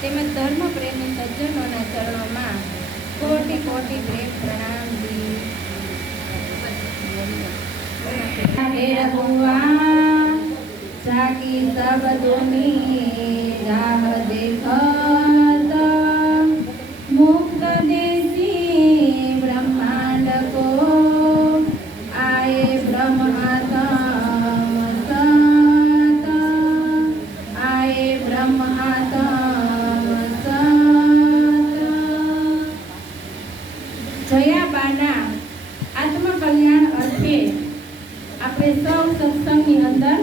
તેમજ ધર્મ પ્રેમી સજ્જનોના ચરણોમાં કોટી કોટી પ્રેમ પ્રણામ દી। जाकी सब दुनी राह देखत मुक्त देसी ब्रह्मांड को आए ब्रह्मात्म सत आए ब्रह्मात्म सत। जयाबाना आत्मकल्याण अर्थे આપણે સૌ સત્સંગની અંદર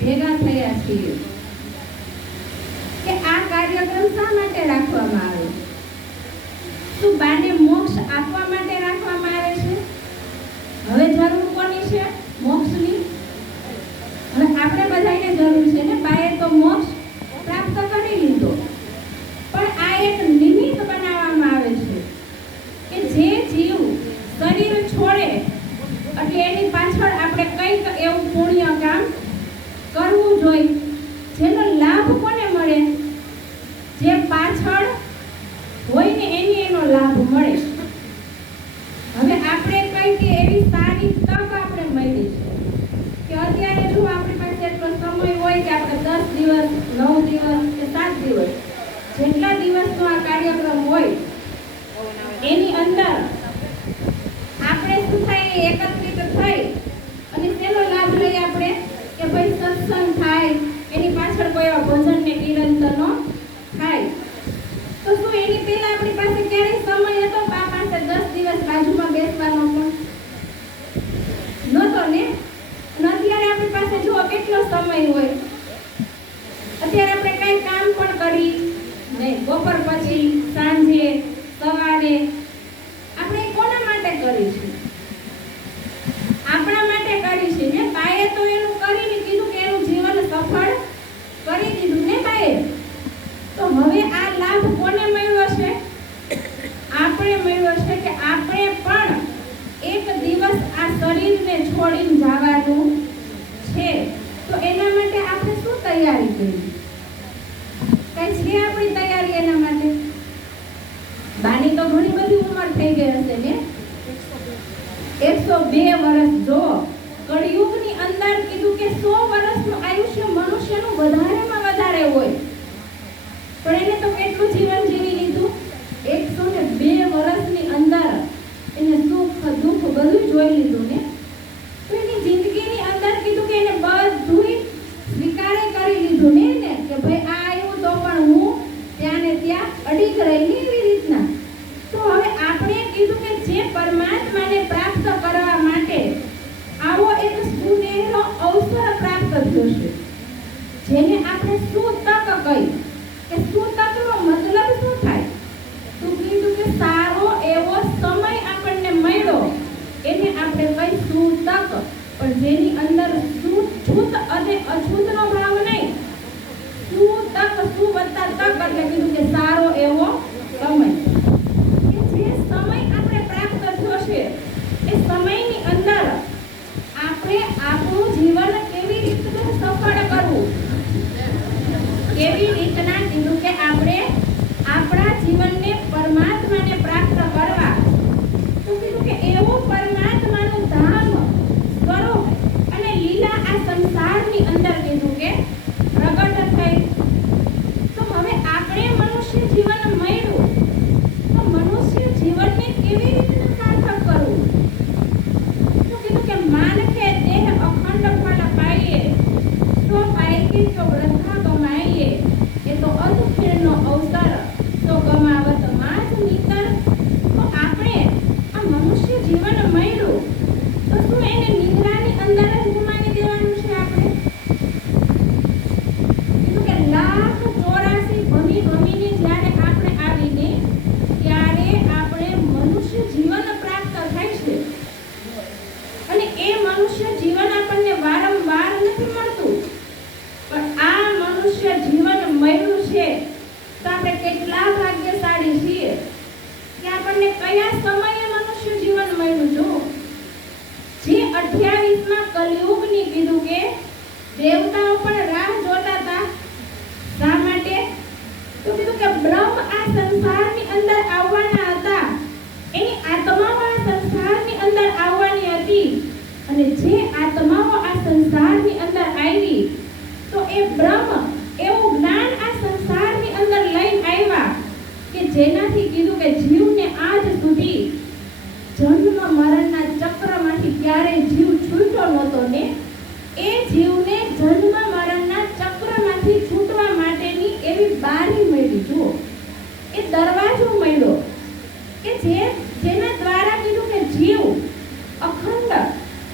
ભેગા થયા છીએ કે આ કાર્યક્રમ શા માટે રાખવામાં આવે? શું બાને મોક્ષ આપવા માટે રાખવામાં આવે છે? હવે જરૂર કોની છે? મોક્ષની। હવે આપણે બધાને જરૂર છે ને, બાએ તો મોક્ષ પ્રાપ્ત કરી લીધો, પણ આ એક નિમિત્ત બનાવવામાં આવે છે કે જે જીવ શરીર છોડે એટલે એની પાછળ આપણે કંઈક એવું પુણ્ય કામ કરવું જોઈએ જેનો લાભ કોને મળે? જે પાછળ હોય ને એનો લાભ મળે। હવે આપણે કંઈક એવી સારી તક આપણે મળી છે કે અત્યારે જો આપણી પાસે એટલો સમય હોય કે આપણે 10 દિવસ 9 દિવસ કે 7 દિવસ જેટલા દિવસનો આ કાર્યક્રમ હોય એની અંદર આપણે શું થાય એકત્રિત થઈ અને તેનો લાભ લઈ આપણે કે ભાઈ સત્સંગ થાય, એની પાછળ કોઈ ભજન ને નિરંતરનો થાય। તો શું એની પહેલા આપણી પાસે ક્યારે સમય હતો? બા પાસે 10 દિવસ બાજુમાં બેસવાનો પણ નહોતો ને। અત્યારે આપણી પાસે જો કેટલો સમય હોય, અત્યારે આપણે કઈ કામ પણ કરી નહીં, બપોર પછી સાંજે સવારે આપણે કોના માટે કરીશું? આપણા માટે કરી છે ને। બાએ તો એનું કરીને કીધું કે એનું જીવન સફળ કરી દીધું ને બાએ। તો હવે આ લાભ કોને મળ્યો છે? આપણે મળ્યો છે કે આપણે પણ એક દિવસ આ શરીરને છોડીને જવાનું છે। તો એના માટે આપણે શું તૈયારી કરી? કઈ છે આપણી તૈયારી એના માટે? બાની તો ઘણી બધી ઉંમર થઈ ગઈ હશે ને, 102 વર્ષ। જો કળિયુગની અંદર કીધું કે 100 વર્ષનું આયુષ્ય મનુષ્યનું વધારેમાં વધારે હોય, પણ એને તો કેટલું જીવન જીવી લીધું? 102 વર્ષની અંદર એને સુખ દુઃખ બધું જોઈ લીધું ને। તો એની જિંદગીની અંદર કીધું કે એને બધું સ્વીકારે કરી લીધું। કીધું ને કે ભાઈ આ આવ્યું તો પણ હું ત્યાં ને ત્યાં અડીક રહી એવી રીતના. તો હવે આપણે કીધું કે જે પરમાત્માને પ્રાપ્ત કરવા માટે આવો એક સુનેહરો અવસર પ્રાપ્ત થયો છે, જેને આપણે સુતક કહી. કે સુતકનો મતલબ શું થાય? તો કીધું કે સારો એવો સમય આપણને મળ્યો એને આપણે કઈ સુતક. પણ જેની અંદર શુદ્ધ અને અશુદ્ધનો ભાવ નહીં, સુતક, સુ વત્તા તક એટલે કીધું કે સારો એવો સમય. કે જે સમય આપણે પ્રાપ્ત થયો છે એ સમયની અંદર આપણે આપણું જીવન કેવી રીતે સફળ કરવું, કેવી રીતના કીધું કે આપણે આપણા જીવનને પરમાત્માને પ્રાપ્ત કરવા. તો કીધું કે એવું પરમાત્માનું ધામ, સ્વરૂપ અને લીલા આ સંસારની અંદર કીધું કે પ્રગટ થઈ. તો હવે આપણે મનુષ્ય જીવન મળ્યું તો મનુષ્ય જીવનને કેવી રીતે સાર્થક કરવું? તો કીધું કે માન કે દેહ અખંડ ફળ પાઈએ, તો પાઈકી તો વૃથા કમાઈએ, એ તો અધખીરનો અવસર તો ગમાવત માં જ નીકળ. તો આપણે આ મનુષ્ય જીવન મળ્યું તો શું એને નિદ્રાની અંદર જ ગુમાવી દેવાનું છે? આપણે કીધું કે 1,84 ભમીને જ્યારે આપણે આવીને ત્યારે આપણે મનુષ્ય જીવન પ્રાપ્ત થાય છે. અને એ મનુષ્ય જીવન આપણને વારંવાર નથી મળતું, પણ આ મનુષ્ય જીવન મળ્યું છે તો આપણે કેટલા ભાગ્યશાળી છીએ કે આપણને કયા સમયે મનુષ્ય જીવન મળ્યું. જો જે 28માં કલયુગની કીધું કે દેવતાઓ પણ રાહ જોતા હતા. શા માટે? તો કીધું કે બ્રહ્મ આ સંસારની અંદર આવવાના હતા, એની આત્માઓ આ સંસારની અંદર આવવાની હતી. અને જે આત્માઓ આ સંસારની અંદર આવી તો એ બ્રહ્મ એવું જ્ઞાન આ સંસારની અંદર લઈને આવ્યા કે જેનાથી કીધું કે જીવને આજ સુધી જન્મ મરણના ચક્રમાંથી ક્યારેય જીવ છૂટ્યો નહોતો ને એ જીવને જન્મ મરણના ચક્રમાંથી છૂટવા માટેની એવી બારી મળી. જુઓ, એ દરવાજો મળ્યો કે જેના દ્વારા કીધું કે જીવ અખંડ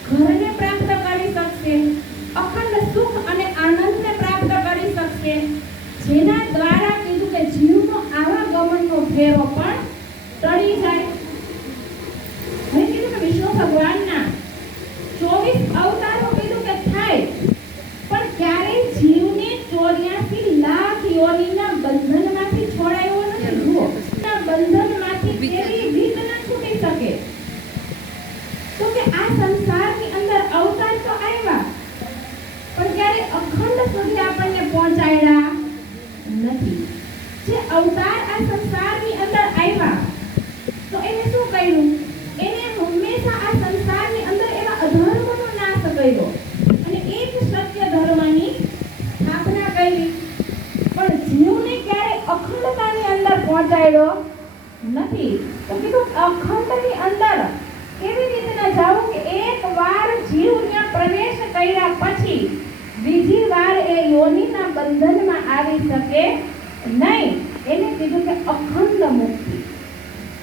ઘરને પ્રાપ્ત કરી શકશે, અખંડ સુખ અને આનંદને પ્રાપ્ત કરી શકશે, જેના દ્વારા કીધું કે જીવનો આવાગમનનો ફેરો પણ ટળી જાય. હવે કીધું કે વિષ્ણુ ભગવાનના 24 અવતારો કીધું કે થાય, પણ ક્યારેય જીવને 84 લાખ યોનિના બંધનમાંથી છોડાયો નથી. જુઓ, ના બંધનમાંથી કેવી રીતના છૂટી શકે? તો કે આ સંસારની અંદર અવતાર તો આવ્યા પણ ક્યારે અખંડ સુધી આપણને પહોંચાડ્યા નથી. જે અવતાર આ સંસારની અંદર આવ્યા તો એને શું કર્યું? એને હંમેશા આ સંસારની અંદર એવા અધર્મનો નાશ કર્યો અને એક સત્ય ધર્મની સ્થાપના કરી. પણ જીવને ક્યારે અખંડતાની અંદર પહોંચાડ્યો નથી. તો કીધું અખંડની અંદર કેવી રીતના જાવું કે એક વાર જીવ ત્યાં પ્રવેશ કર્યા પછી બીજી વાર એ યોનિના બંધનમાં આવી શકે નહીં. એને કીધું કે અખંડ મુક્તિ.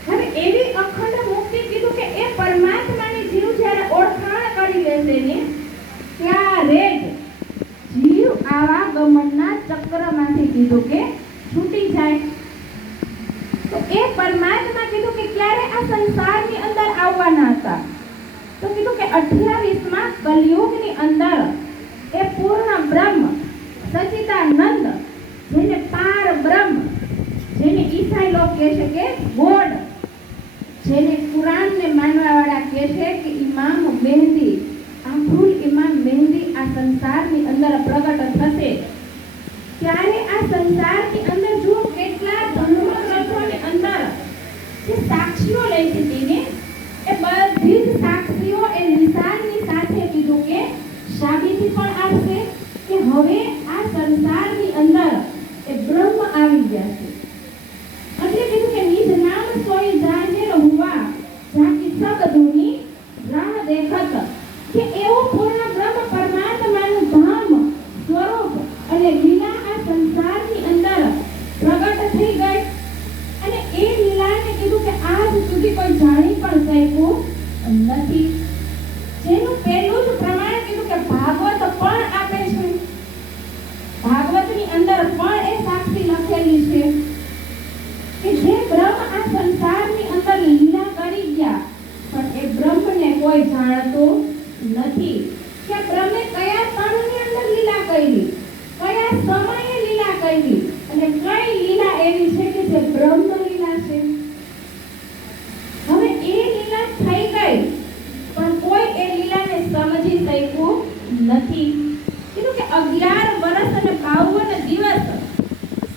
હવે એવી અખંડ મુક્તિ કીધું કે એ પરમાત્માની જીવ જ્યારે ઓળખાણ કરી લેશે ને ત્યારે જ જીવ આવા ગમનના ચક્રમાંથી કીધું કે છૂટી જાય. તો એ પરમાત્મા કીધું કે ક્યારે આ સંસારની અંદર આવવાના હતા? તો કીધું કે 28માં કલયુગની અંદર એ પૂર્ણ બ્રહ્મ સચ્ચિદાનંદ, જેને પાર બ્રહ્મ, જેને ઈસાઈ લોક કહે છે કે ગોડ, જેને કુરાનને માનવાવાળા કહે છે કે ઇમામ મહેદી, આખુલ ઇમામ મહેદી આ સંસારની અંદર પ્રગટ થશે. ત્યારે આ સંસારની અંદર જો કેટલા ધર્મગ્રંથોની અંદર જે સાક્ષીઓ લઈ હતી ને એ બધી જ સાક્ષીઓ એ નિશાનની સાથે કીધું કે સાબિતી પણ આપશે કે હવે આ સંસારની અંદર એ બ્રહ્મ આવી ગયા છે. એટલે કીધું કે નિજ નામ સોઈ જાજે હુવા જાકી સબ દુની રાહ દેખત, કે એવું પૂર્ણ બ્રહ્મ પરમાત્માનું ધામ, સ્વરૂપ અને લીલા સંસારની અંદર પ્રગટ થઈ ગઈ અને એ લીલાને કીધું કે આજ સુધી કોઈ જાણી પણ શક્યું નથી. જેનું પહેલું જ પ્રમાણ કીધું કે ભાગવત પણ આપે છે. ભાગવતની અંદર પણ એ સાક્ષી લખેલી છે કે જે બ્રહ્મ આ સંસારની અંદર લીલા કરી ગયા પણ એ બ્રહ્મને કોઈ જાણતું નથી કે બ્રહ્મે કયા ક્ષણની અંદર લીલા કરી, કયા સમયે લીલા કરી અને કઈ લીલા એવી છે કે જે બ્રહ્મ લીલા છે. હવે એ લીલા થઈ ગઈ પણ કોઈ એ લીલાને સમજી શક્યું નથી. કીધું કે 11 વર્ષ અને 52 દિવસ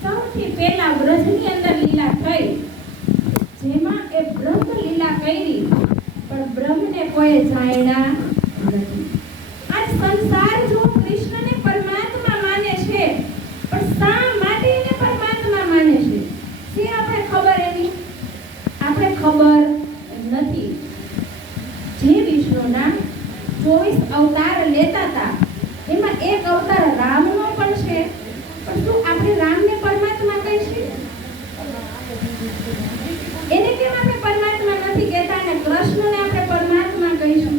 સૌથી પહેલા વ્રજની અંદર લીલા થઈ, જેમાં એ બ્રહ્મ લીલા કરી પણ બ્રહ્મને કોઈ જાણ્યા નથી. આ સંસાર જો કૃષ્ણને પરમાત્મા માને છે પણ શા માટે એને પરમાત્મા માને છે તે આપણે ખબર એની આપણે ખબર નથી. જે વિષ્ણુના 24 અવતાર લેતા હતા એમાં એક અવતાર રામનો પણ છે, પણ શું આપણે રામને પરમાત્મા કહીશું? એને કેમ આપણે પરમાત્મા નથી કહેતા અને કૃષ્ણને આપણે પરમાત્મા કહીશું?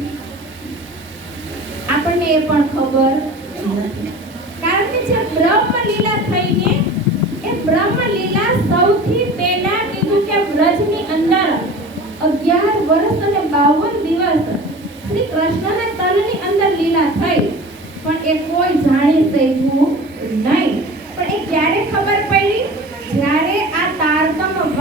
આપણને એ પણ ખબર નથી. કારણ કે જે બ્રહ્મ લીલા થઈને એ બ્રહ્મ લીલા સૌથી પહેલા કીધું કે વ્રજની અંદર 11 વર્ષ અને 52 દિવસ શ્રી કૃષ્ણના તનની અંદર લીલા થઈ પણ એ કોઈ જાણી શક્યું નહીં. પણ એ ક્યારે ખબર પડી? જ્યારે આ તારતમ